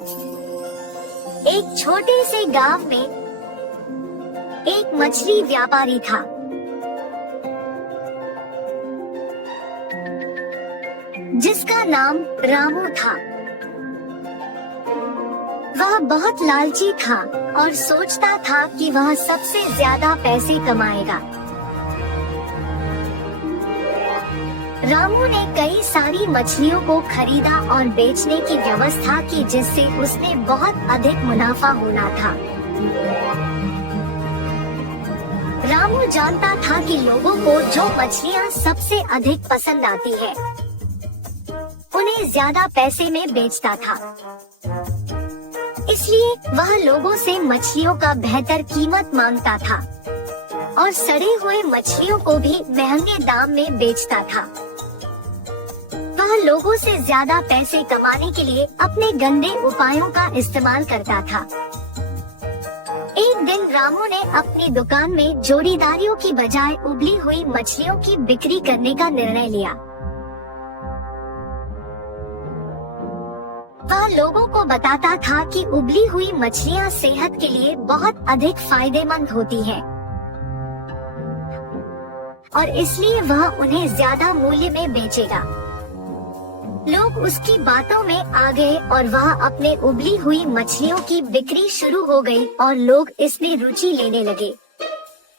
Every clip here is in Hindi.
एक छोटे से गांव में एक मछली व्यापारी था। जिसका नाम रामू था। वह बहुत लालची था और सोचता था कि वह सबसे ज्यादा पैसे कमाएगा। रामू ने कई सारी मछलियों को खरीदा और बेचने की व्यवस्था की, जिससे उसने बहुत अधिक मुनाफा होना था। रामू जानता था कि लोगों को जो मछलियाँ सबसे अधिक पसंद आती है, उन्हें ज्यादा पैसे में बेचता था। इसलिए वह लोगों से मछलियों का बेहतर कीमत मांगता था और सड़े हुए मछलियों को भी महंगे दाम में बेचता था। वह लोगों से ज्यादा पैसे कमाने के लिए अपने गंदे उपायों का इस्तेमाल करता था। एक दिन रामू ने अपनी दुकान में जोड़ीदारियों की बजाय उबली हुई मछलियों की बिक्री करने का निर्णय लिया। वह लोगों को बताता था कि उबली हुई मछलियाँ सेहत के लिए बहुत अधिक फायदेमंद होती है और इसलिए वह उन्हें ज्यादा मूल्य में बेचेगा। लोग उसकी बातों में आ गए और वह अपने उबली हुई मछलियों की बिक्री शुरू हो गई और लोग इसमें रुचि लेने लगे।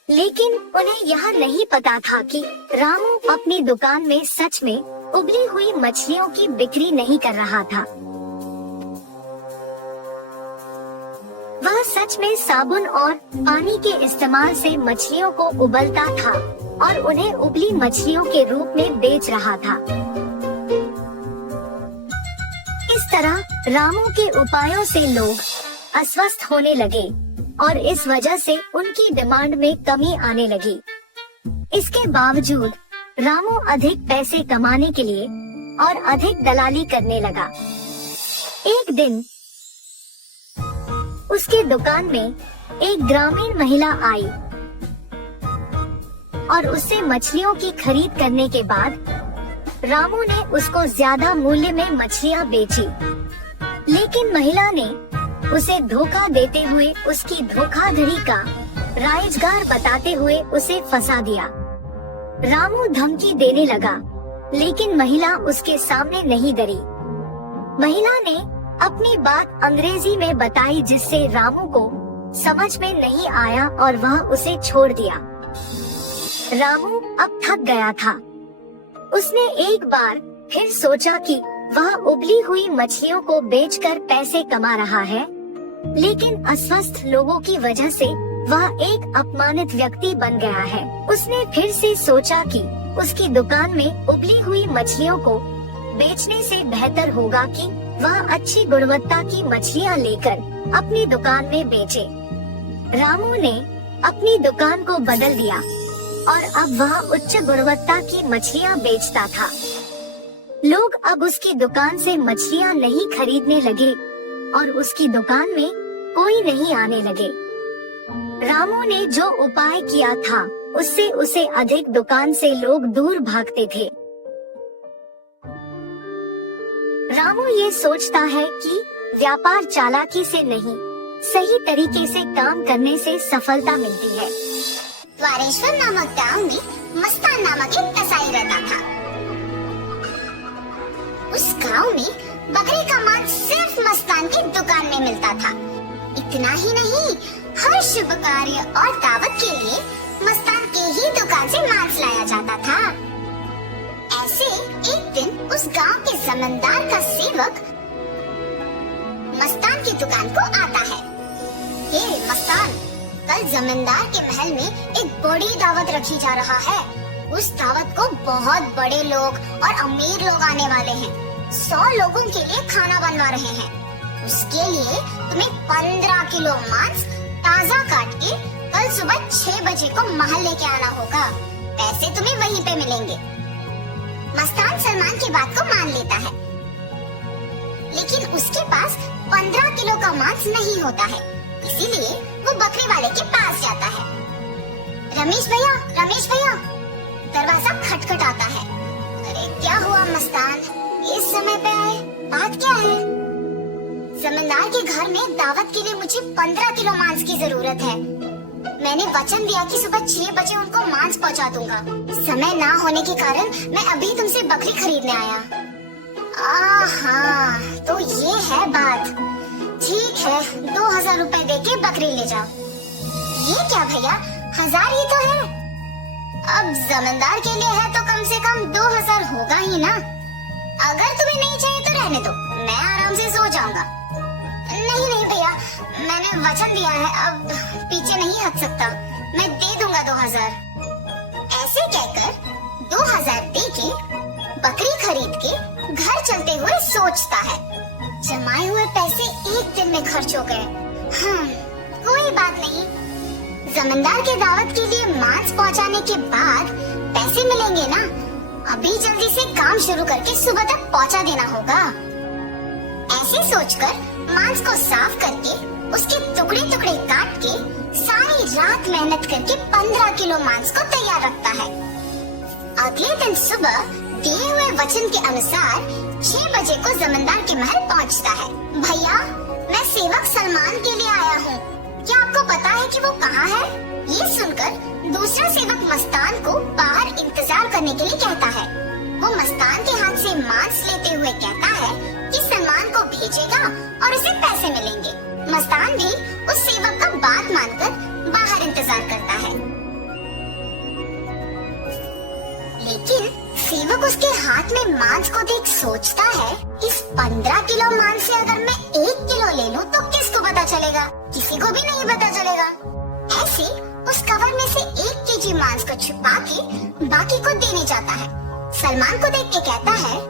लेकिन उन्हें यह नहीं पता था कि रामू अपनी दुकान में सच में उबली हुई मछलियों की बिक्री नहीं कर रहा था। वह सच में साबुन और पानी के इस्तेमाल से मछलियों को उबलता था और उन्हें उबली मछलियों के रूप में बेच रहा था। इस तरह रामू के उपायों से लोग अस्वस्थ होने लगे और इस वजह से उनकी डिमांड में कमी आने लगी। इसके बावजूद रामू अधिक पैसे कमाने के लिए और अधिक दलाली करने लगा। एक दिन उसके दुकान में एक ग्रामीण महिला आई और उससे मछलियों की खरीद करने के बाद रामू ने उसको ज्यादा मूल्य में मछलियाँ बेची। लेकिन महिला ने उसे धोखा देते हुए उसकी धोखाधड़ी का राइजगार बताते हुए उसे फंसा दिया। रामू धमकी देने लगा, लेकिन महिला उसके सामने नहीं डरी। महिला ने अपनी बात अंग्रेजी में बताई, जिससे रामू को समझ में नहीं आया और वह उसे छोड़ दिया। रामू अब थक गया था। उसने एक बार फिर सोचा कि वह उबली हुई मछलियों को बेचकर पैसे कमा रहा है, लेकिन अस्वस्थ लोगों की वजह से वह एक अपमानित व्यक्ति बन गया है। उसने फिर से सोचा कि उसकी दुकान में उबली हुई मछलियों को बेचने से बेहतर होगा कि वह अच्छी गुणवत्ता की मछलियाँ लेकर अपनी दुकान में बेचे। रामू ने अपनी दुकान को बदल दिया और अब वह उच्च गुणवत्ता की मछलियाँ बेचता था। लोग अब उसकी दुकान से मछलियाँ नहीं खरीदने लगे और उसकी दुकान में कोई नहीं आने लगे। रामू ने जो उपाय किया था, उससे उसे अधिक दुकान से लोग दूर भागते थे। रामू ये सोचता है कि व्यापार चालाकी से नहीं, सही तरीके से काम करने से सफलता मिलती है। वारेश्वर नामक गांव में मस्तान नामक एक कसाई रहता था। उस गांव में बकरे का मांस सिर्फ मस्तान की दुकान में मिलता था। इतना ही नहीं, हर शुभ कार्य और दावत के लिए मस्तान के ही दुकान से मांस लाया जाता था। ऐसे एक दिन उस गांव के जमींदार का सेवक मस्तान की दुकान को आता है। हे मस्तान, कल जमींदार के महल में एक बड़ी दावत रखी जा रहा है। उस दावत को बहुत बड़े लोग और अमीर लोग आने वाले हैं। 100 लोगों के लिए खाना बनवा रहे हैं। उसके लिए तुम्हें 15 किलो मांस ताजा काट के कल सुबह 6 बजे को महल लेके आना होगा। पैसे तुम्हें वहीं पे मिलेंगे। मस्तान सलमान की बात को मान लेता है, लेकिन उसके पास 15 किलो का मांस नहीं होता है। इसीलिए वो बकरी वाले के पास जाता है। रमेश भैया, दरवाजा खटखटाता है। अरे क्या हुआ मस्तान, इस समय पे आए, बात क्या है? जमींदार के घर में दावत के लिए मुझे 15 किलो मांस की जरूरत है। मैंने वचन दिया कि सुबह 6 बजे उनको मांस पहुंचा दूंगा। समय ना होने के कारण मैं अभी तुमसे बकरी खरीदने आया। हाँ, तो ये है बात। ठीक है, 2000 रुपए देके बकरी ले जाओ। ये क्या भैया, 1000 ही तो है। अब जमींदार के लिए है तो कम से कम 2000 होगा ही ना। अगर तुम्हें नहीं चाहिए तो रहने दो, मैं आराम से सो जाऊंगा। नहीं नहीं भैया, मैंने वचन दिया है, अब पीछे नहीं हट सकता। मैं दे दूंगा 2000। ऐसे कहकर 2000 देके बकरी खरीद के घर चलते हुए सोचता है। जमाए हुए पैसे एक दिन में खर्च हो गए। कोई बात नहीं, जमींदार के दावत के लिए मांस पहुंचाने के बाद पैसे मिलेंगे ना। अभी जल्दी से काम शुरू करके सुबह तक पहुंचा देना होगा। ऐसे सोचकर मांस को साफ करके उसके टुकड़े टुकड़े काट के सारी रात मेहनत करके 15 किलो मांस को तैयार रखता है। अगले दिन सुबह दिए हुए वचन के अनुसार 6 बजे को जमींदार के महल पहुंचता है। भैया, मैं सेवक सलमान के लिए आया हूँ। क्या आपको पता है कि वो कहाँ है? ये सुनकर दूसरा सेवक मस्तान को बाहर इंतजार करने के लिए कहता है। वो मस्तान के हाथ से मांस लेते हुए कहता है कि सलमान को भेजेगा और उसे पैसे मिलेंगे। मस्तान भी उस सेवक का बात मानकर बाहर इंतजार करता है। लेकिन सेवक उसके हाथ में मांस को देख सोचता है, इस 15 किलो मांस से अगर मैं 1 किलो ले लूं तो किसको पता चलेगा? किसी को भी नहीं पता चलेगा। ऐसे उस कवर में से 1 केजी मांस को छुपा के बाकी को देने जाता है। सलमान को देख के कहता है,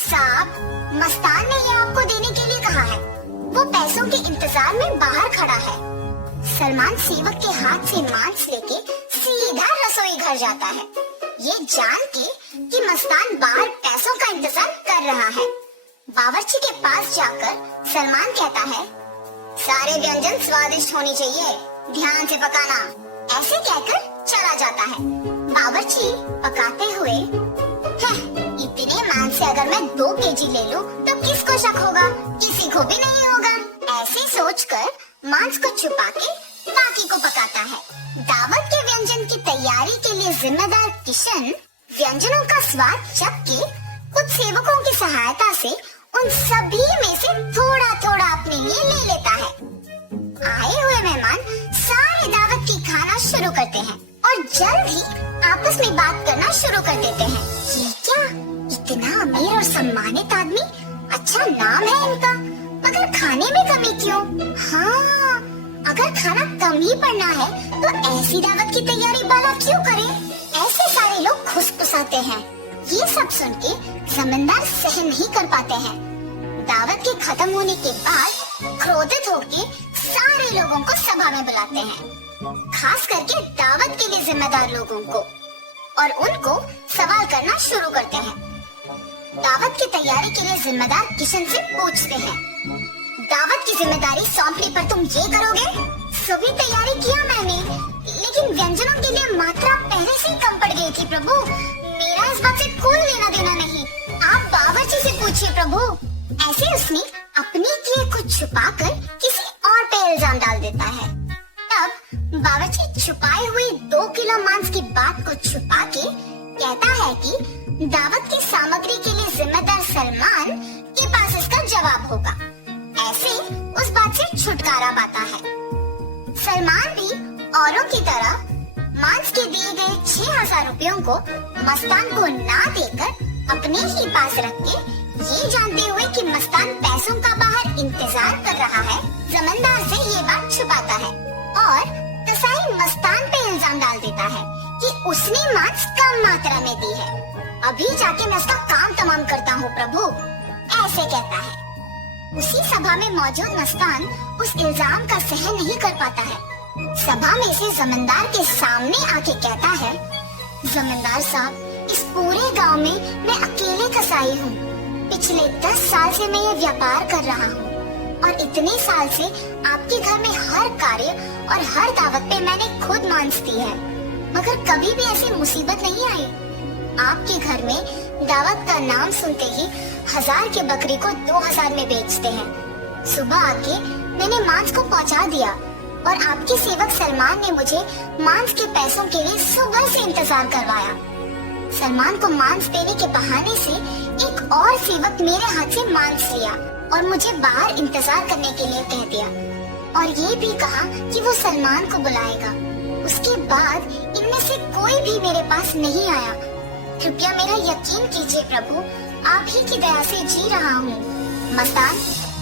साहब, मस्तान ने ये आपको देने के लिए कहा है। वो पैसों के इंतजार में बाहर खड़ा है। सलमान सेवक के हाथ से मांस लेके सीधा रसोई घर जाता है, ये जान के कि मस्तान बाहर पैसों का इंतजार कर रहा है। बावर्ची के पास जाकर सलमान कहता है, सारे व्यंजन स्वादिष्ट होनी चाहिए, ध्यान से पकाना। ऐसे कहकर चला जाता है। बावर्ची पकाते हुए, इतने मांस से अगर मैं 2 केजी ले लूं तो किसको शक होगा? किसी को भी नहीं होगा। ऐसे सोचकर मांस को छुपा के बाकी को पकाता है। दावत के व्यंजन की तैयारी के लिए जिम्मेदार किशन व्यंजनों का स्वाद चख के कुछ सेवकों की सहायता से उन सभी में से थोड़ा थोड़ा अपने लिए ले लेता है। आए हुए मेहमान सारे दावत की खाना शुरू करते हैं और जल्द ही आपस में बात करना शुरू कर देते हैं। ये क्या, इतना अमीर और सम्मानित आदमी, अच्छा नाम है इनका, मगर खाने में कमी क्यों? हाँ, अगर खाना कम ही पड़ना है तो ऐसी दावत की तैयारी बाला क्यों करे? ऐसे सारे लोग खुसफुसाते हैं। ये सब सुन के जमींदार सहन नहीं कर पाते हैं। दावत के खत्म होने के बाद क्रोधित होके सारे लोगों को सभा में बुलाते हैं, खास करके दावत के लिए जिम्मेदार लोगों को, और उनको सवाल करना शुरू करते हैं। दावत की तैयारी के लिए जिम्मेदार किशन से पूछते हैं, दावत की जिम्मेदारी सौंपने पर तुम ये करोगे? सभी तैयारी किया मैंने, लेकिन व्यंजनों के लिए मात्रा पहले से ही कम पड़ गई थी प्रभु। मेरा इस बात से कोई लेना देना नहीं, आप बावर्ची से पूछिए प्रभु। ऐसे उसने अपने किए कुछ छुपाकर किसी और पे इल्जाम डाल देता है। तब बावर्ची छुपाए हुए 2 किलो मांस की बात को छुपा के कहता है कि दावत की सामग्री के लिए जिम्मेदार सलमान के पास इसका जवाब होगा। ऐसे उस बात से छुटकारा पाता है। सलमान भी औरों की तरह मांस के दिए गए 6000 रुपयों को मस्तान को ना देकर अपने ही पास रख के, ये जानते हुए कि मस्तान पैसों का बाहर इंतजार कर रहा है, जमींदार से ये बात छुपाता है और कसाई मस्तान पे इल्जाम डाल देता है कि उसने मांस कम मात्रा में दी है। अभी जाके मैं उसका काम तमाम करता हूँ प्रभु, ऐसे कहता है। उसी सभा में मौजूद मस्तान उस इल्जाम का सहन नहीं कर पाता है। सभा में से जमींदार के सामने आके कहता है, जमींदार साहब, इस पूरे गांव में मैं अकेले कसाई हूँ। पिछले 10 साल से मैं ये व्यापार कर रहा हूँ और इतने साल से आपके घर में हर कार्य और हर दावत पे मैंने खुद मांस दी है, मगर कभी भी ऐसी मुसीबत नहीं आई। आपके घर में दावत का नाम सुनते ही 1000 की बकरी को 2000 में बेचते हैं। सुबह आके मैंने मांस को पहुंचा दिया और आपके सेवक सलमान ने मुझे मांस के पैसों के लिए सुबह से इंतजार करवाया। सलमान को मांस देने के बहाने से एक और सेवक मेरे हाथ से मांस लिया और मुझे बाहर इंतजार करने के लिए कह दिया और ये भी कहा कि वो सलमान को बुलाएगा। उसके बाद इनमें से कोई भी मेरे पास नहीं आया। कृपया मेरा यकीन कीजिए प्रभु, आप ही की दया से जी रहा हूँ। मस्तान,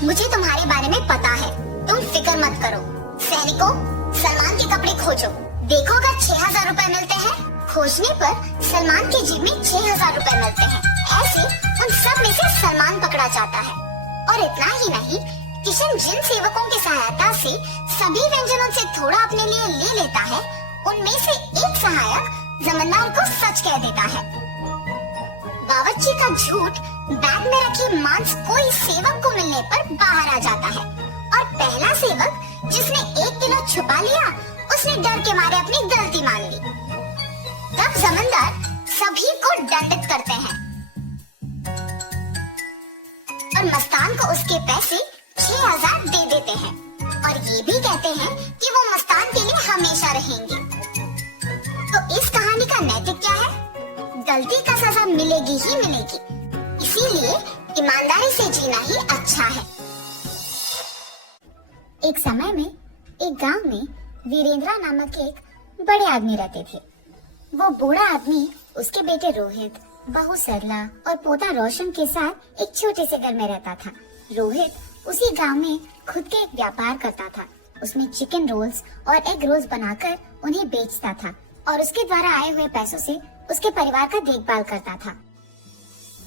मुझे तुम्हारे बारे में पता है, तुम फिक्र मत करो। सैनिकों, सलमान के कपड़े खोजो, देखो अगर 6000 रुपए मिलते हैं। खोजने पर सलमान की जेब में 6000 रुपए मिलते हैं। ऐसे उन सब में से सलमान पकड़ा जाता है और इतना ही नहीं, किशन जिन सेवकों की सहायता से सभी व्यंजनों से थोड़ा अपने लिए ले लेता है, उनमें से एक सहायक जमींदार को सच कह देता है। बावर्ची का झूठ बैग में रखे मांस कोई सेवक को मिलने पर बाहर आ जाता है और पहला सेवक जिसने 1 किलो छुपा लिया, उसने डर के मारे अपनी गलती मान ली। तब जमींदार सभी को दंडित करते हैं और मस्तान को उसके पैसे 6000 दे देते हैं और ये भी कहते हैं कि वो मस्तान के लिए हमेशा रहेंगे। तो इस कहानी का नैतिक क्या है? गलती का सजा मिलेगी ही मिलेगी, इसीलिए ईमानदारी से जीना ही अच्छा है। एक समय में एक गांव में वीरेंद्रा नामक एक बड़े आदमी रहते थे। वो बूढ़ा आदमी उसके बेटे रोहित, बहू सरला और पोता रोशन के साथ एक छोटे से घर में रहता था। रोहित उसी गांव में खुद के एक व्यापार करता था। उसमें चिकन रोल्स और एग रोल्स बनाकर उन्हें बेचता था और उसके द्वारा आए हुए पैसों से उसके परिवार का देखभाल करता था।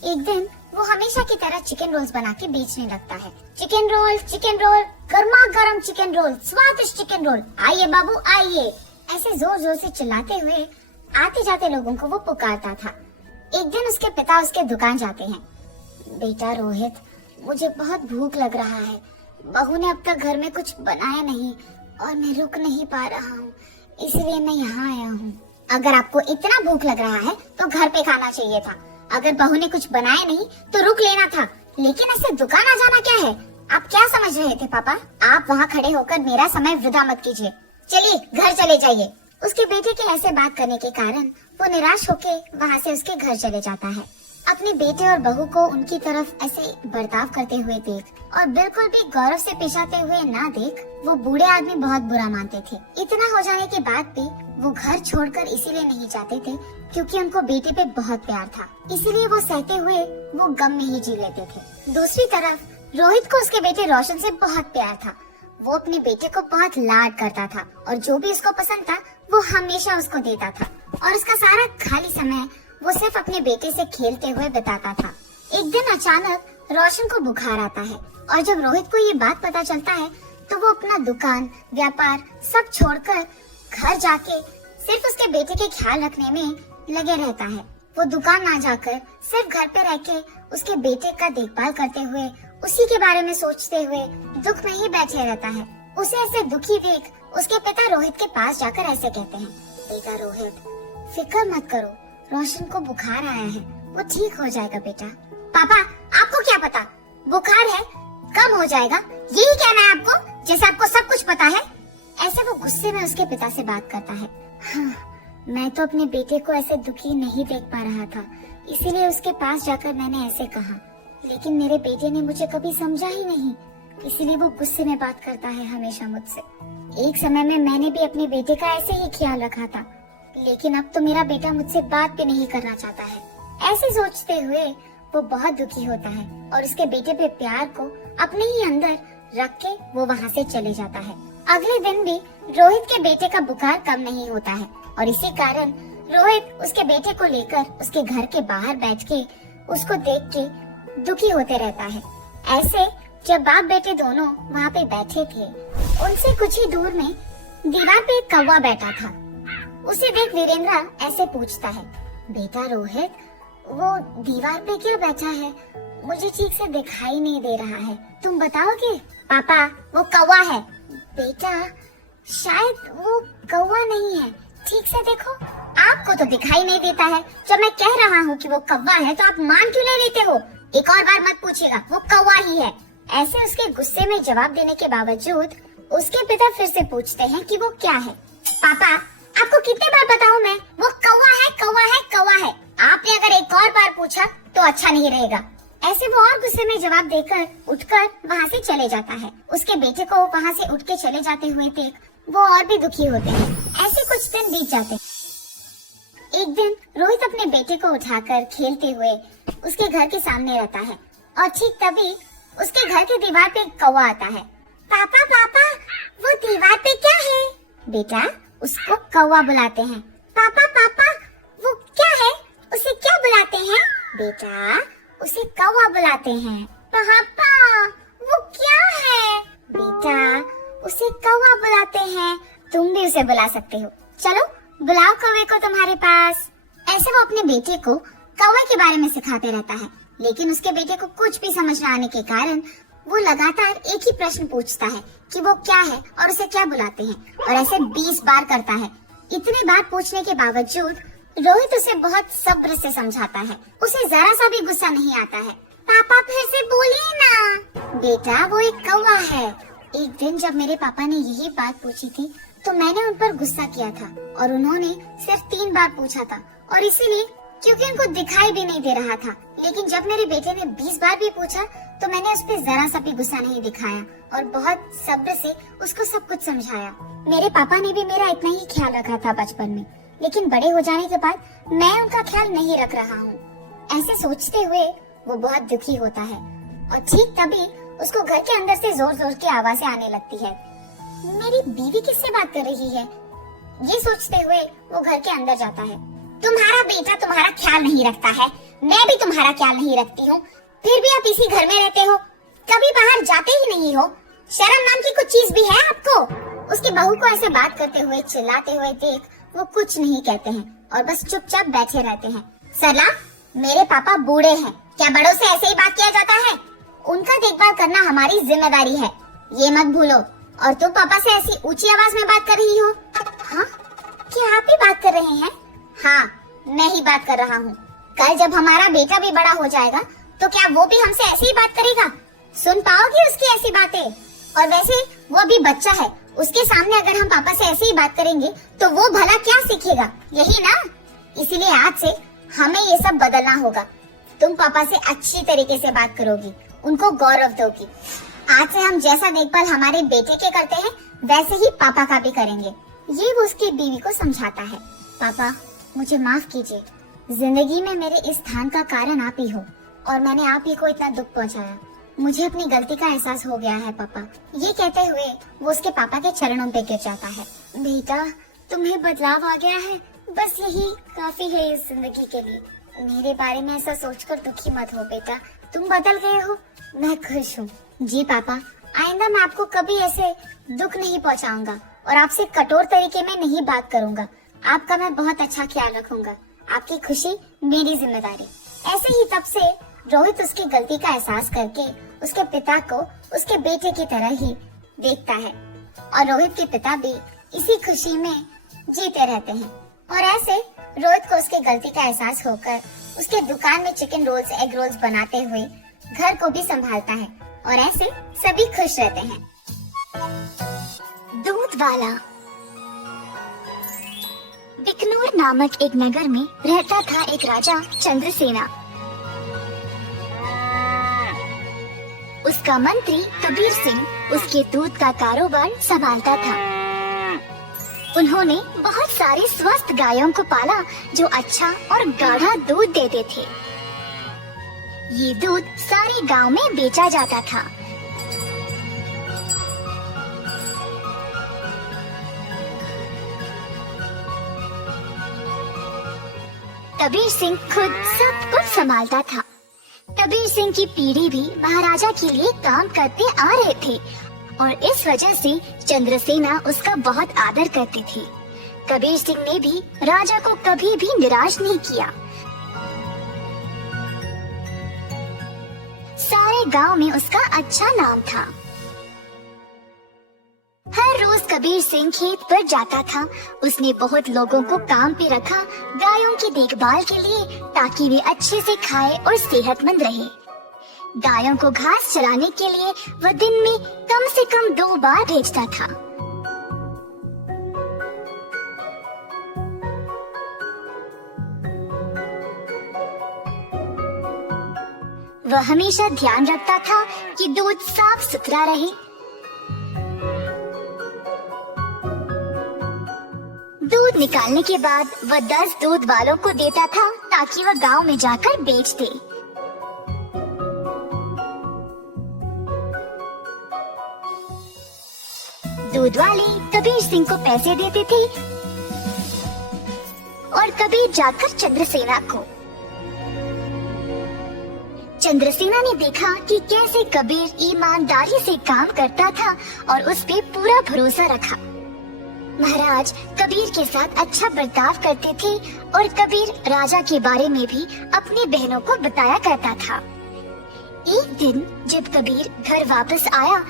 एक दिन वो हमेशा की तरह चिकन रोल्स बना के बेचने लगता है। चिकन रोल, गर्मा गर्म चिकन रोल, स्वादिष्ट चिकन रोल, आइए बाबू आइए, ऐसे जोर जोर से चिल्लाते हुए आते जाते लोगों को वो पुकारता था। एक दिन उसके पिता उसके दुकान जाते हैं। बेटा रोहित, मुझे बहुत भूख लग रहा है, बहू ने अब तक घर में कुछ बनाया नहीं और मैं रुक नहीं पा रहा हूँ, इसलिए मैं यहाँ आया हूँ। अगर आपको इतना भूख लग रहा है तो घर पे खाना चाहिए था। अगर बहू ने कुछ बनाया नहीं तो रुक लेना था, लेकिन ऐसे दुकान आ जाना क्या है? आप क्या समझ रहे थे पापा? आप वहाँ खड़े होकर मेरा समय वृथा मत कीजिए, चलिए घर चले जाइए। उसके बेटे के ऐसे बात करने के कारण वो निराश होके वहाँ से उसके घर चले जाता है। अपने बेटे और बहू को उनकी तरफ ऐसे बर्ताव करते हुए देख और बिल्कुल भी गौरव से पेश आते हुए ना देख वो बूढ़े आदमी बहुत बुरा मानते थे। इतना हो जाने के बाद भी वो घर छोड़कर इसीलिए नहीं जाते थे क्योंकि उनको बेटे पे बहुत प्यार था, इसीलिए वो सहते हुए वो गम में ही जी लेते थे। दूसरी तरफ रोहित को उसके बेटे रोशन से बहुत प्यार था। वो अपने बेटे को बहुत लाड करता था और जो भी उसको पसंद था वो हमेशा उसको देता था और उसका सारा खाली समय वो सिर्फ अपने बेटे से खेलते हुए बिताता था। एक दिन अचानक रोशन को बुखार आता है और जब रोहित को ये बात पता चलता है तो वो अपना दुकान, व्यापार सब छोड़कर घर जाके सिर्फ उसके बेटे के ख्याल रखने में लगे रहता है। वो दुकान ना जाकर सिर्फ घर पे रह के उसके बेटे का देखभाल करते हुए उसी के बारे में सोचते हुए दुख में ही बैठे रहता है। उसे ऐसे दुखी देख उसके पिता रोहित के पास जाकर ऐसे कहते हैं, बेटा रोहित, फिक्र मत करो, रोशन को बुखार आया है, वो ठीक हो जाएगा बेटा। पापा, आपको क्या पता, बुखार है, कम हो जाएगा, यही कहना है आपको, जैसे आपको सब कुछ पता है। ऐसे वो गुस्से में उसके पिता से बात करता है। हाँ, मैं तो अपने बेटे को ऐसे दुखी नहीं देख पा रहा था, इसीलिए उसके पास जाकर मैंने ऐसे कहा, लेकिन मेरे बेटे ने मुझे कभी समझा ही नहीं, इसीलिए वो गुस्से में बात करता है हमेशा मुझसे। एक समय में मैंने भी अपने बेटे का ऐसे ही ख्याल रखा था, लेकिन अब तो मेरा बेटा मुझसे बात भी नहीं करना चाहता है। ऐसे सोचते हुए वो बहुत दुखी होता है और उसके बेटे पे प्यार को अपने ही अंदर रख के वो वहाँ से चले जाता है। अगले दिन भी रोहित के बेटे का बुखार कम नहीं होता है और इसी कारण रोहित उसके बेटे को लेकर उसके घर के बाहर बैठ के उसको देख के दुखी होते रहता है। ऐसे जब बाप बेटे दोनों वहाँ पे बैठे थे, उनसे कुछ ही दूर में दीवार पे एक कौवा बैठा था। उसे देख वीरेंद्रा ऐसे पूछता है, बेटा रोहित, वो दीवार पे क्या बैठा है? मुझे ठीक से दिखाई नहीं दे रहा है, तुम बताओगे? पापा, वो कौवा है। बेटा, शायद वो कौवा नहीं है, ठीक से देखो। आपको तो दिखाई नहीं देता है, जब मैं कह रहा हूँ कि वो कौवा है तो आप मान क्यों नहीं लेते हो? एक और बार मत पूछिएगा, वो कौवा ही है। ऐसे उसके गुस्से में जवाब देने के बावजूद उसके पिता फिर से पूछते हैं कि वो क्या है। पापा, आपको कितने बार बताऊं मैं, वो कौवा है, कौवा है, कौवा है। आपने अगर एक और बार पूछा तो अच्छा नहीं रहेगा। ऐसे वो और गुस्से में जवाब देकर उठकर वहाँ से चले जाता है। उसके बेटे को वहाँ से उठ के चले जाते हुए देख वो और भी दुखी होते हैं। ऐसे कुछ दिन बीत जाते हैं। एक दिन रोहित अपने बेटे को उठाकर खेलते हुए उसके घर के सामने रहता है और ठीक तभी उसके घर की दीवार पे एक कौवा आता है। पापा पापा, वो दीवार पे क्या है? बेटा, उसको कौवा बुलाते हैं। पापा पापा, वो क्या है? उसे क्या बुलाते हैं? बेटा, उसे कौवा बुलाते हैं। पापा, वो क्या है? बेटा, उसे कौवा बुलाते हैं। तुम भी उसे बुला सकते हो। चलो बुलाओ कौवे को तुम्हारे पास। ऐसे वो अपने बेटे को कौवे के बारे में सिखाते रहता है, लेकिन उसके बेटे को कुछ भी समझ न आने के कारण वो लगातार एक ही प्रश्न पूछता है कि वो क्या है और उसे क्या बुलाते हैं, और ऐसे 20 बार करता है। इतने बार पूछने के बावजूद रोहित उसे बहुत सब्र से समझाता है। उसे जरा सा भी गुस्सा नहीं आता है। पापा फिर से बोलिए ना। बेटा, वो एक कौवा है। एक दिन जब मेरे पापा ने यही बात पूछी थी तो मैंने उन पर गुस्सा किया था और उन्होंने सिर्फ 3 बार पूछा था, और इसीलिए क्योंकि उनको दिखाई भी नहीं दे रहा था। लेकिन जब मेरे बेटे ने 20 बार भी पूछा तो मैंने उस पर जरा सा भी गुस्सा नहीं दिखाया और बहुत सब्र से उसको सब कुछ समझाया। मेरे पापा ने भी मेरा इतना ही ख्याल रखा था बचपन में, लेकिन बड़े हो जाने के बाद मैं उनका ख्याल नहीं रख रहा हूँ। ऐसे सोचते हुए वो बहुत दुखी होता है और ठीक तभी उसको घर के अंदर से जोर जोर की आवाजें आने लगती है। मेरी बीवी किससे बात कर रही है? ये सोचते हुए वो घर के अंदर जाता है। तुम्हारा बेटा तुम्हारा ख्याल नहीं रखता है, मैं भी तुम्हारा ख्याल नहीं रखती हूँ, फिर भी आप इसी घर में रहते हो, कभी बाहर जाते ही नहीं हो। शर्म नाम की कुछ चीज भी है आपको? उसकी बहू को ऐसे बात करते हुए चिल्लाते हुए देख वो कुछ नहीं कहते हैं और बस चुपचाप बैठे रहते हैं। सरला, मेरे पापा बूढ़े हैं, क्या बड़ों से ऐसे ही बात किया जाता है? उनका देखभाल करना हमारी जिम्मेदारी है, ये मत भूलो। और तुम पापा से ऐसी ऊंची आवाज में बात कर रही हो? हाँ, क्या आप ही बात कर रहे हैं? हाँ, मैं ही बात कर रहा हूँ। कल जब हमारा बेटा भी बड़ा हो जाएगा तो क्या वो भी हमसे ऐसे ही बात करेगा? सुन पाओगी उसकी ऐसी बातें? और वैसे वो अभी बच्चा है, उसके सामने अगर हम पापा से ऐसे ही बात करेंगे तो वो भला क्या सीखेगा? यही ना? इसीलिए आज से हमें ये सब बदलना होगा। तुम पापा से अच्छी तरीके से बात करोगी, उनको गौरव दोगी। आज से हम जैसा देखभाल हमारे बेटे के करते हैं वैसे ही पापा का भी करेंगे। ये वो उसकी बीवी को समझाता है। पापा, मुझे माफ कीजिए, जिंदगी में मेरे इस स्थान का कारण आप ही हो और मैंने आप ही को इतना दुख पहुंचाया। मुझे अपनी गलती का एहसास हो गया है पापा। ये कहते हुए वो उसके पापा के चरणों पे गिर जाता है। बेटा, तुम्हें बदलाव आ गया है, बस यही काफी है इस जिंदगी के लिए। मेरे बारे में ऐसा सोचकर दुखी मत हो बेटा, तुम बदल गए हो, मैं खुश हूँ। जी पापा, आइंदा मैं आपको कभी ऐसे दुख नहीं पहुँचाऊंगा और आपसे कठोर तरीके में नहीं बात करूंगा। आपका मैं बहुत अच्छा ख्याल रखूंगा, आपकी खुशी मेरी जिम्मेदारी। ऐसे ही तब से रोहित उसकी गलती का एहसास करके उसके पिता को उसके बेटे की तरह ही देखता है और रोहित के पिता भी इसी खुशी में जीते रहते हैं। और ऐसे रोहित को उसकी गलती का एहसास होकर उसके दुकान में चिकन रोल्स, एग रोल्स बनाते हुए घर को भी संभालता है और ऐसे सभी खुश रहते हैं। दूध वाला। बिकनूर नामक एक नगर में रहता था एक राजा चंद्रसेना। उसका मंत्री कबीर सिंह उसके दूध का कारोबार संभालता था। उन्होंने बहुत सारी स्वस्थ गायों को पाला जो अच्छा और गाढ़ा दूध देते थे। ये दूध सारे गांव में बेचा जाता था। कबीर सिंह खुद सब कुछ संभालता था। कबीर सिंह की पीढ़ी भी महाराजा के लिए काम करते आ रहे थे और इस वजह से चंद्रसेना उसका बहुत आदर करती थी। कबीर सिंह ने भी राजा को कभी भी निराश नहीं किया। सारे गांव में उसका अच्छा नाम था। हर रोज कबीर सिंह खेत पर जाता था। उसने बहुत लोगों को काम पे रखा गायों की देखभाल के लिए, ताकि वे अच्छे से खाए और सेहतमंद रहे। गायों को घास चराने के लिए वह दिन में कम से कम 2 बार भेजता था। वह हमेशा ध्यान रखता था कि दूध साफ सुथरा रहे। दूध निकालने के बाद वह 10 दूध वालों को देता था ताकि वह गांव में जाकर बेच दे। दूध वाले कबीर सिंह को पैसे देते थे और कबीर जाकर चंद्रसेना को। चंद्रसेना ने देखा कि कैसे कबीर ईमानदारी से काम करता था और उस पे पूरा भरोसा रखा। महाराज कबीर के साथ अच्छा बर्ताव करते थे और कबीर राजा के बारे में भी अपनी बहनों को बताया करता था। एक दिन जब कबीर घर वापस आया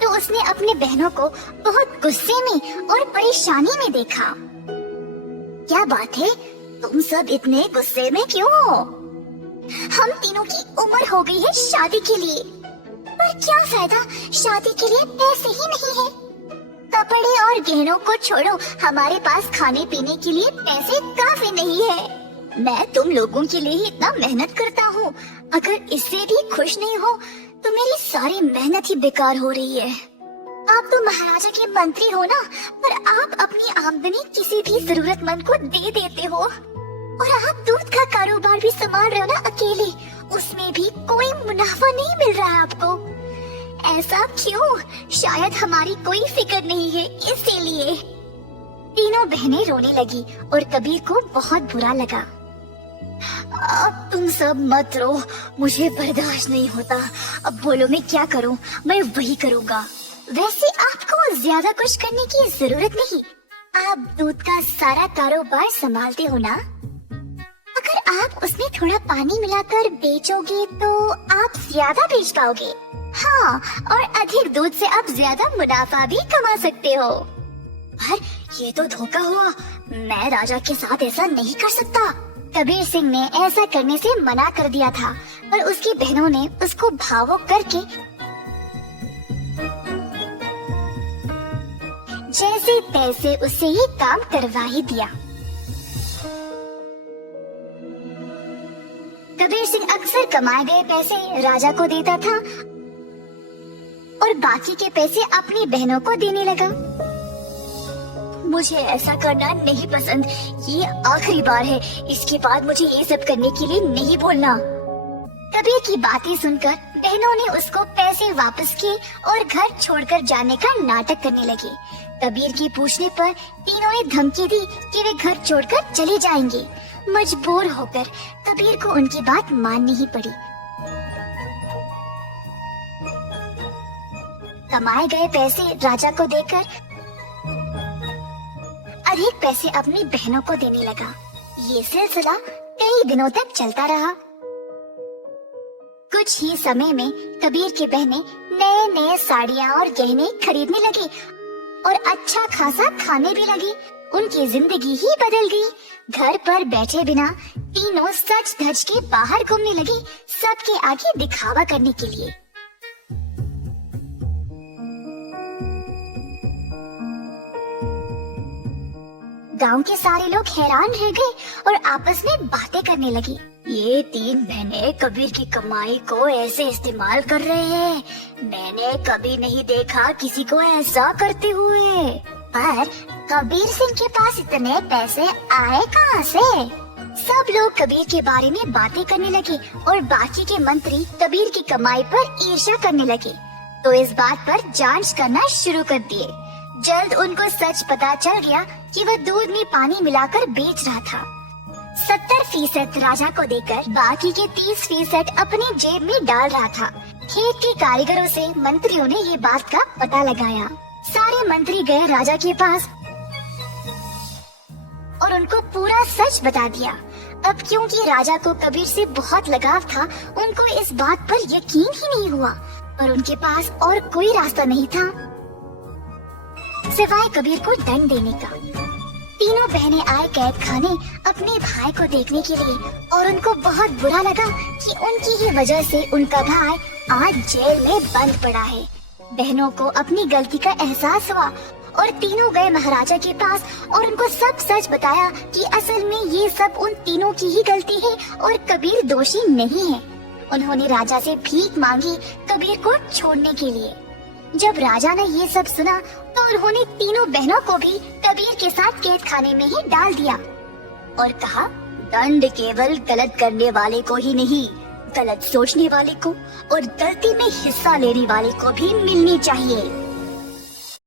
तो उसने अपने बहनों को बहुत गुस्से में और परेशानी में देखा। क्या बात है, तुम सब इतने गुस्से में क्यों हो? हम तीनों की उम्र हो गई है शादी के लिए, पर क्या फायदा, शादी के लिए पैसे ही नहीं है। कपड़े और गहनों को छोड़ो, हमारे पास खाने पीने के लिए पैसे काफी नहीं है। मैं तुम लोगों के लिए ही इतना मेहनत करता हूँ, अगर इससे भी खुश नहीं हो तो मेरी सारी मेहनत ही बेकार हो रही है। आप तो महाराजा के मंत्री हो ना, पर आप अपनी आमदनी किसी भी जरूरतमंद को दे देते हो और आप दूध का कारोबार भी संभाल रहे हो ना अकेले, उसमें भी कोई मुनाफा नहीं मिल रहा है आपको। ऐसा क्यों? शायद हमारी कोई फिक्र नहीं है इसीलिए। तीनों बहनें रोने लगी और कबीर को बहुत बुरा लगा। अब तुम सब मत रो, मुझे बर्दाश्त नहीं होता। अब बोलो मैं क्या करूं? मैं वही करूंगा। वैसे आपको ज्यादा कुछ करने की जरूरत नहीं, आप दूध का सारा कारोबार संभालते हो ना। अगर आप उसमें थोड़ा पानी मिलाकर बेचोगे तो आप ज्यादा बेच पाओगे। हाँ, और अधिक दूध से आप ज्यादा मुनाफा भी कमा सकते हो। पर ये तो धोखा हुआ, मैं राजा के साथ ऐसा नहीं कर सकता। कबीर सिंह ने ऐसा करने से मना कर दिया था, पर उसकी बहनों ने उसको भावुक करके जैसे तैसे उससे ही काम करवा ही दिया। कबीर सिंह अक्सर कमाए गए पैसे राजा को देता था और बाकी के पैसे अपनी बहनों को देने लगा। मुझे ऐसा करना नहीं पसंद, ये आखिरी बार है, इसके बाद मुझे ये सब करने के लिए नहीं बोलना। कबीर की बातें सुनकर बहनों ने उसको पैसे वापस किए और घर छोड़कर जाने का नाटक करने लगे। कबीर की पूछने पर तीनों ने धमकी दी कि वे घर छोड़कर चले जाएंगे। मजबूर होकर कबीर को उनकी बात माननी ही पड़ी। कमाए गए पैसे राजा को देकर अधिक पैसे अपनी बहनों को देने लगा। ये सिलसिला कई दिनों तक चलता रहा। कुछ ही समय में कबीर की बहनें नए नए साड़ियाँ और गहने खरीदने लगी और अच्छा खासा खाने भी लगी। उनकी जिंदगी ही बदल गई। घर पर बैठे बिना तीनों सच धज के बाहर घूमने लगी, सबके आगे दिखावा करने के लिए। गांव के सारे लोग हैरान रह गए और आपस में बातें करने लगी। ये 3 बहनें कबीर की कमाई को ऐसे इस्तेमाल कर रहे हैं। मैंने कभी नहीं देखा किसी को ऐसा करते हुए। पर कबीर सिंह के पास इतने पैसे आए कहाँ से? सब लोग कबीर के बारे में बातें करने लगे और बाकी के मंत्री कबीर की कमाई पर ईर्ष्या करने लगे, तो इस बात पर जांच करना शुरू कर दिए। जल्द उनको सच पता चल गया कि वह दूध में पानी मिलाकर बेच रहा था। 70% राजा को देकर बाकी के 30% अपनी जेब में डाल रहा था। खेत के कारीगरों से मंत्रियों ने ये बात का पता लगाया। सारे मंत्री गए राजा के पास और उनको पूरा सच बता दिया। अब क्योंकि राजा को कबीर से बहुत लगाव था, उनको इस बात पर यकीन ही नहीं हुआ, पर उनके पास और कोई रास्ता नहीं था सिवाय कबीर को दंड देने का। तीनों बहनें आए कैद खाने अपने भाई को देखने के लिए और उनको बहुत बुरा लगा कि उनकी ही वजह से उनका भाई आज जेल में बंद पड़ा है। बहनों को अपनी गलती का एहसास हुआ और तीनों गए महाराजा के पास और उनको सब सच बताया कि असल में ये सब उन तीनों की ही गलती है और कबीर दोषी नहीं है। उन्होंने राजा से भीख मांगी कबीर को छोड़ने के लिए। जब राजा ने ये सब सुना तो उन्होंने तीनों बहनों को भी कबीर के साथ कैद खाने में ही डाल दिया और कहा, दंड केवल गलत करने वाले को ही नहीं, गलत सोचने वाले को और गलती में हिस्सा लेने वाले को भी मिलनी चाहिए।